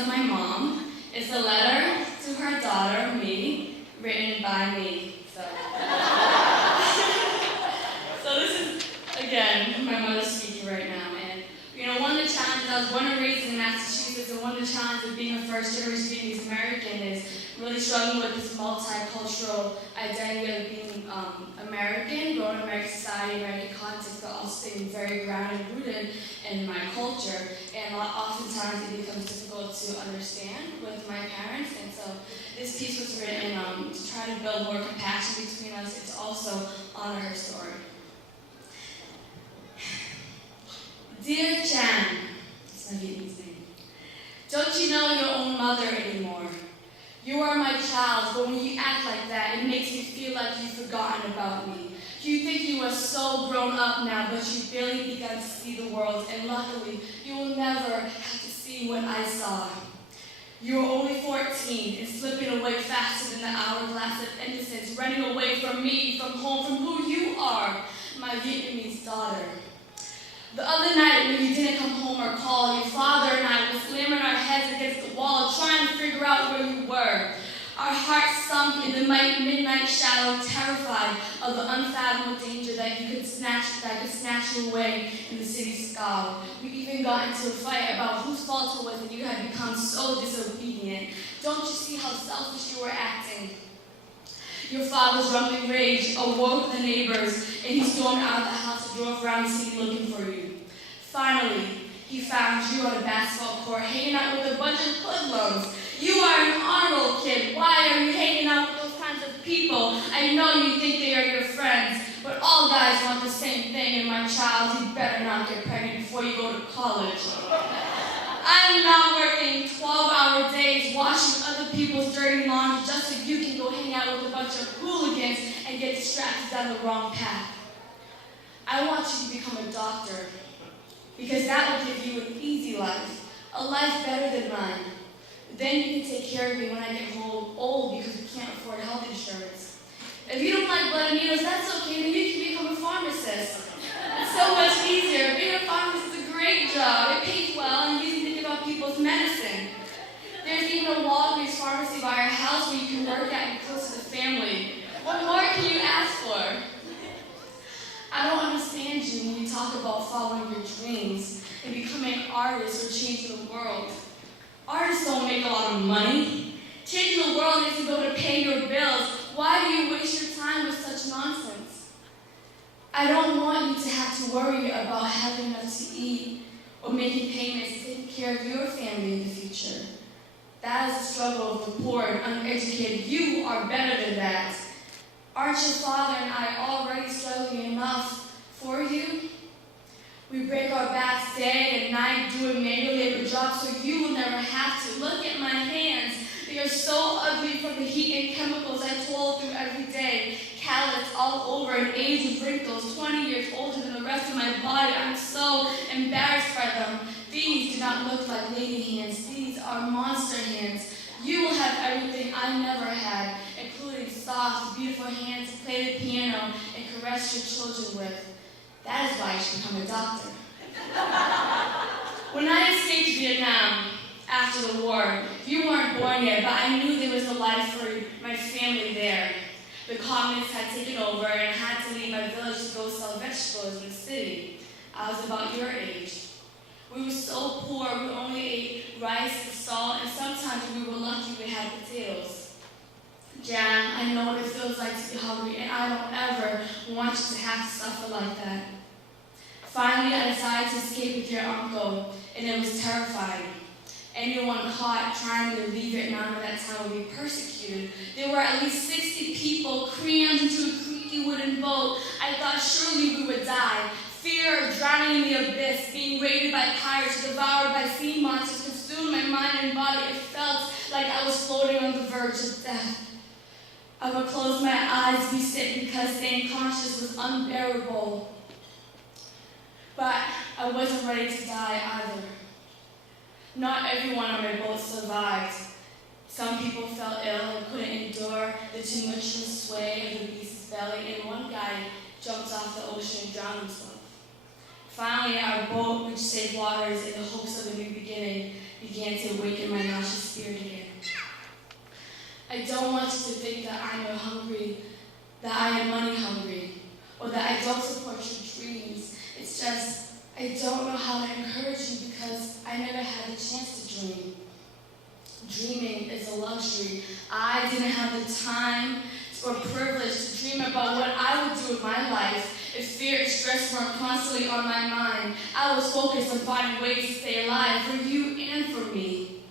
of my mom. It's a letter to her daughter, me, written by me. So this is, again, my mother speaking right now. And, one of the challenges, I was born and raised in Massachusetts, and one of the challenges of being a first-generation Vietnamese American is really struggling with this multicultural identity of being American, growing in American society, American context, but also staying very grounded and rooted in my culture. And oftentimes it becomes difficult to understand with my parents. And so this piece was written to try to build more compassion between us and to also honor her story. Dear Jan, that's my Vietnamese name. Don't you know your own mother anymore? You are my child, but when you act like that, it makes me feel like you've forgotten about me. You think you are so grown up now, but you barely begun to see the world, and luckily, you will never have to see what I saw. You are only 14 and slipping away faster than the hourglass of innocence, running away from me, from home, from who you are, my Vietnamese daughter. The other night when you didn't come home or call, your father and I were slamming our heads against the wall, trying to figure out where you were. Our hearts sunk in the midnight shadow, terrified of the unfathomable danger that could snatch you away in the city sky. We even got into a fight about whose fault it was that you had become so disobedient. Don't you see how selfish you were acting? Your father's rumbling rage awoke the neighbors, and he stormed out of the house and drove around the city looking for you. Finally, he found you on a basketball court, hanging out with a bunch of hoodlums. You are an honorable kid. Why are you hanging out with those kinds of people? I know you think they are your friends, but all guys want the same thing, and my child, you better not get pregnant before you go to college. I'm not working 12-hour days washing other people's dirty laundry just so you can go hang out with a bunch of hooligans and get distracted down the wrong path. I want you to become a doctor because that will give you an easy life, a life better than mine. Then you can take care of me when I get old because we can't afford health insurance. If you don't like blood and needles, that's okay, then you can become a pharmacist. It's so much easier. Being a pharmacist is a great job. It pays well and you can think about people's medicine. There's even a Walgreens pharmacy by our house where you can work at and close to the family. What more can you ask for? I don't understand you when you talk about following your dreams and becoming an artist or changing the world. Artists don't make a lot of money. Changing the world makes you be able to pay your bills. Why do you waste your time with such nonsense? I don't want you to have to worry about having enough to eat or making payments and taking care of your family in the future. That is the struggle of the poor and uneducated. You are better than that. Aren't your father and I already struggling enough for you? We break our backs day and night doing manual labor jobs so you will never have to. Look at my hands. They are so ugly from the heat and chemicals I toil through every day. Calloused all over and aged with wrinkles, 20 years older than the rest of my body. I'm so embarrassed by them. These do not look like lady hands. These are monster hands. You will have everything I never had, including soft, beautiful hands to play the piano and caress your children with. That is why you should become a doctor. When I escaped Vietnam after the war, you weren't born yet, but I knew there was a life for my family there. The communists had taken over and I had to leave my village to go sell vegetables in the city. I was about your age. We were so poor, we only ate rice and salt, and sometimes we were lucky we had potatoes. Jan, I know what it feels like to be hungry, and I don't ever want you to have to suffer like that. Finally, I decided to escape with your uncle, and it was terrifying. Anyone caught trying to leave Vietnam at that time would be persecuted. There were at least 60 people crammed into a creaky wooden boat. I thought surely we would die. Fear of drowning in the abyss, being raided by pirates, devoured by sea monsters, consumed my mind and body. It felt like I was floating on the verge of death. I would close my eyes, be sick because staying conscious was unbearable. But I wasn't ready to die either. Not everyone on my boat survived. Some people fell ill and couldn't endure the tumultuous sway of the beast's belly, and one guy jumped off the ocean and drowned himself. Finally, our boat reached safe waters in the hopes of a new beginning. began to awaken my nauseous spirit again. I don't want you to think that I am hungry, that I am money hungry, or that I don't support your dreams. It's just, I don't know how to encourage you because I never had the chance to dream. Dreaming is a luxury. I didn't have the time or privilege to dream about what I would do with my life if fear and stress weren't constantly on my mind. I was focused on finding ways to stay alive for you and for me.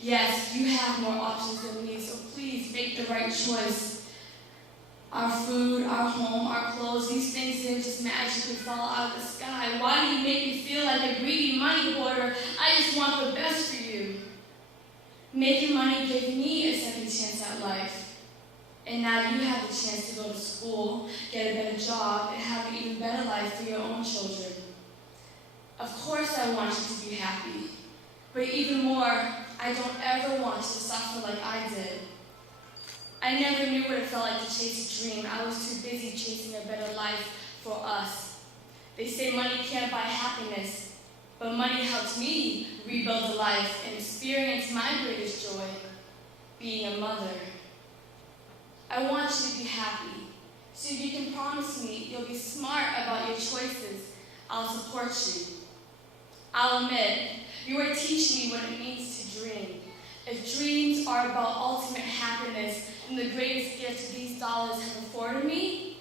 Yes, you have more options than me, so please make the right choice. Our food, our home, our clothes, these things didn't just magically fall out of the sky. Why do you make me feel like a greedy money hoarder? I just want the best for you. Making money gave me a second chance at life. And now you have the chance to go to school, get a better job, and have an even better life for your own children. Of course I want you to be happy. But even more, I don't ever want you to suffer like I did. I never knew what it felt like to chase a dream. I was too busy chasing a better life for us. They say money can't buy happiness, but money helped me rebuild a life and experience my greatest joy, being a mother. I want you to be happy. So if you can promise me you'll be smart about your choices, I'll support you. I'll admit, you are teaching me what it means to dream. If dreams are about ultimate happiness, then the greatest gift these dollars have afforded me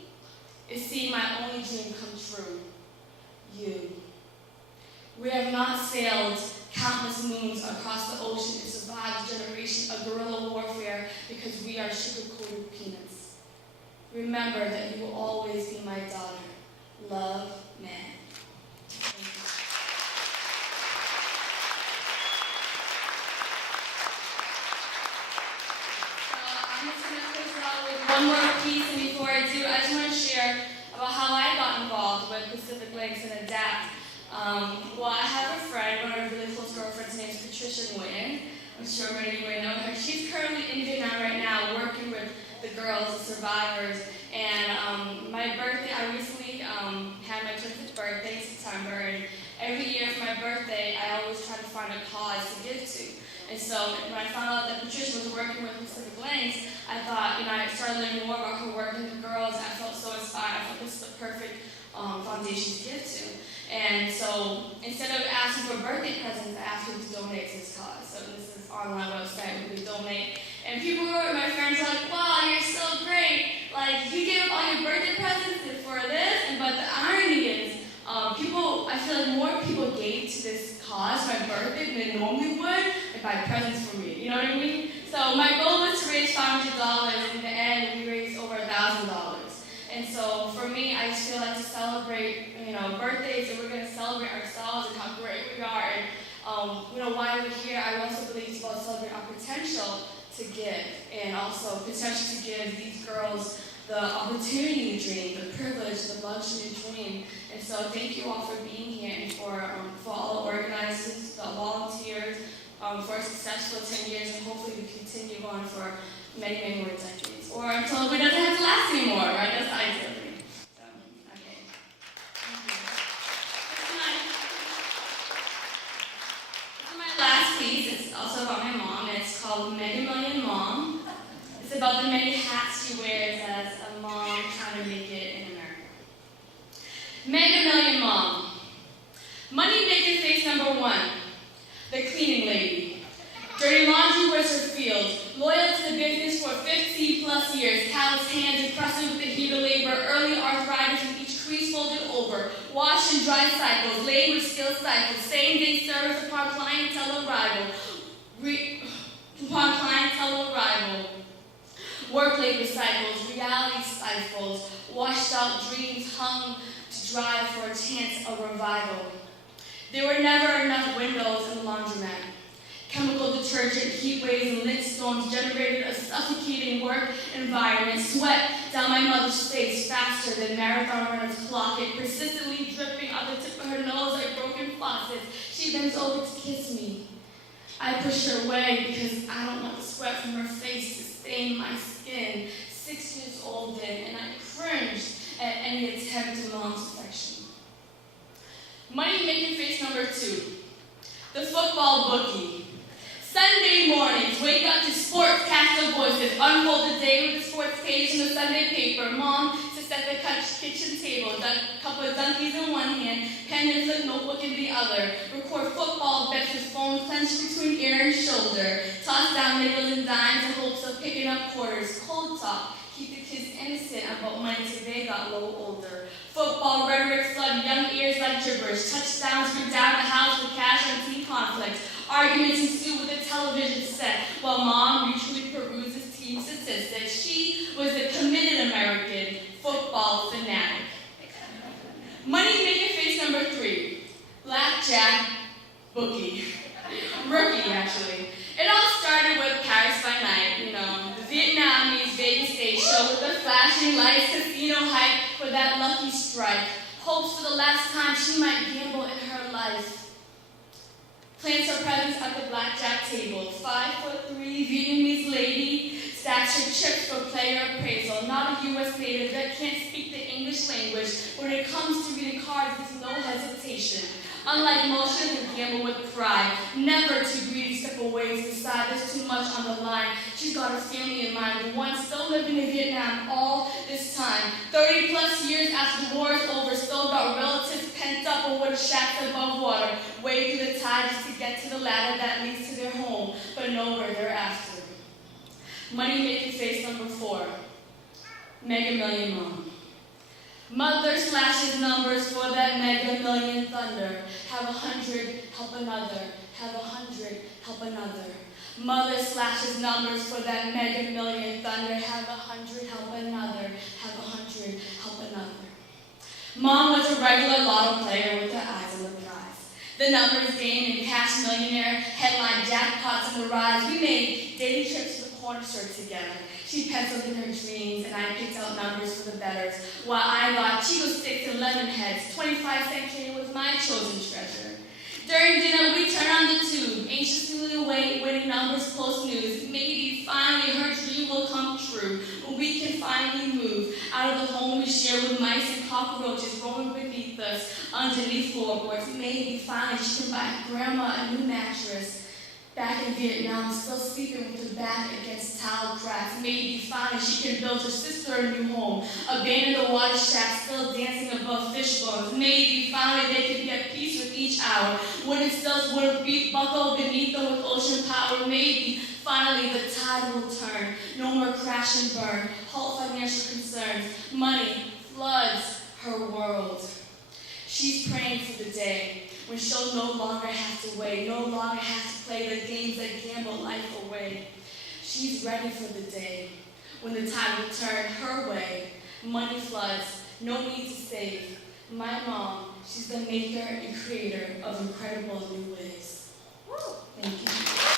is seeing my only dream come true. You. We have not sailed countless moons across the ocean to survive a generation of guerrilla warfare because we are sugar-coated peanuts. Remember that you will always be my daughter. Love, man. I'm just going to close it out with one more piece, and before I do, I just want to share about how I got involved with PacificLinks and Adapt. Well, I have a friend, one of my really close girlfriends, named Patricia Nguyen. I'm sure many of you may know her. She's currently in Vietnam right now, working with the girls, the survivors. And my birthday, I recently had my 25th birthday in September, and every year for my birthday, I always try to find a cause to give to. And so when I found out that Patricia was working with PacificLinks, I thought, I started learning more about her work with the girls. I felt so inspired. I thought this is the perfect foundation to give to. And so instead of asking for birthday presents, I asked them to donate to this cause. So this is on my website where we donate. And people were, my friends were like, wow, you're so great. Like, you gave up all your birthday presents for this. But the irony is, I feel like more people gave to this cause, my birthday, than they normally would if I had presents for me. You know what I mean? So my goal was to raise $500. In the end, we raised over $1,000. And so for me, I just feel like to celebrate, birthdays, and we're going to celebrate ourselves and how great we are. And, why we're here, I also believe it's about celebrating our potential to give, and also potential to give these girls the opportunity to dream, the privilege, the luxury to dream. And so thank you all for being here, and for all the organizers, the volunteers, for a successful 10 years, and hopefully we continue on for many, many more decades. Or until it doesn't have to last anymore, right? That's the ideal thing. So, okay. Thank you. This is my last piece. It's also about my mom. It's called Mega Million Mom. It's about the many hats she wears as a mom trying to make it in America. Mega Million Mom. Money making face number one. The cleaning lady. Dirty laundry was her field. Loyal to the business for 50 plus years. Callous hands impressive with the heat of labor. Early arthritis with each crease folded over. Wash and dry cycles. Laid with skill cycles. Same day service upon clientele arrival. Work labor cycles. Reality stifles. Washed out dreams hung to dry for a chance of revival. There were never enough windows in the laundromat. Chemical detergent, heat waves, and lint storms generated a suffocating work environment. Sweat down my mother's face faster than marathon runners clock it, persistently dripping out the tip of her nose like broken faucets. She bends over to kiss me. I push her away because I don't want the sweat from her face to stain my skin. 6 years old then, and I cringed at any attempt to mom's affection. Money making face number two. The football bookie. Sunday mornings, wake up to sportscaster voices, unfold the day with the sports page in the Sunday paper. Mom sits at the kitchen table, a couple of donkeys in one hand, pen and flip notebook in the other. Record football bets with phone clenched between ear and shoulder. Toss down nickels and dimes in hopes of picking up quarters. Cold talk, keep the kids innocent about money till they got a little older. Football rhetoric flood young ears like gibberish. Touchdowns redound the house with cash and team conflict. Arguments ensue with the television set, while Mom mutually peruses team statistics. She was a committed American football fanatic. Money making face number 3. Blackjack bookie. Rookie, actually. It all started with Paris by night, the Vietnamese Vegas stage show with the flashing lights, casino hype for that lucky strike. Hopes for the last time she might gamble in her life. Plans her presence at the blackjack table. 5'3" Vietnamese lady stacks her chips for player appraisal. Not a U.S. native that can't speak the English language. When it comes to reading cards, there's no hesitation. Unlike most, she doesn't gamble with pride. Never too greedy to step away to the side. There's too much on the line. She's got her family in mind. The one still living in Vietnam all this time. 30 plus years after the war is over, still got relatives pent up over the shacks above water. Wade through the tide just to get to the ladder that leads to their home, but nowhere thereafter. Money making face number 4. Mega Million Mom. Mother slashes numbers for that mega million thunder. Have 100, help another. Have 100, help another. Mother slashes numbers for that mega million thunder. Have 100, help another. Have 100, help another. Mom was a regular lotto player with her eyes on the prize. The numbers game and cash millionaire, headline jackpots on the rise. We made daily trips to the corner store together. She penciled in her dreams, and I picked out numbers for the betters, while I got Chico sticks and lemon heads. 25-cent candy was my chosen treasure. During dinner, we turned on the tube, anxiously waiting numbers post news. Maybe finally her dream will come true, when we can finally move out of the home we share with mice and cockroaches roaming beneath us, underneath floorboards. Maybe finally she can buy grandma a new mattress. Back in Vietnam, still sleeping with her back against towel cracks. Maybe finally she can build her sister a new home. Abandon the water shack, still dancing above fish bones. Maybe finally they can be at peace with each hour. Wooden stilts would buckle beneath them with ocean power. Maybe finally the tide will turn. No more crash and burn. Halt financial concerns. Money floods her world. She's praying for the day when she'll no longer have to wait, no longer have to play the games that gamble life away. She's ready for the day when the tide will turn her way. Money floods, no need to save. My mom, she's the maker and creator of incredible new ways. Thank you.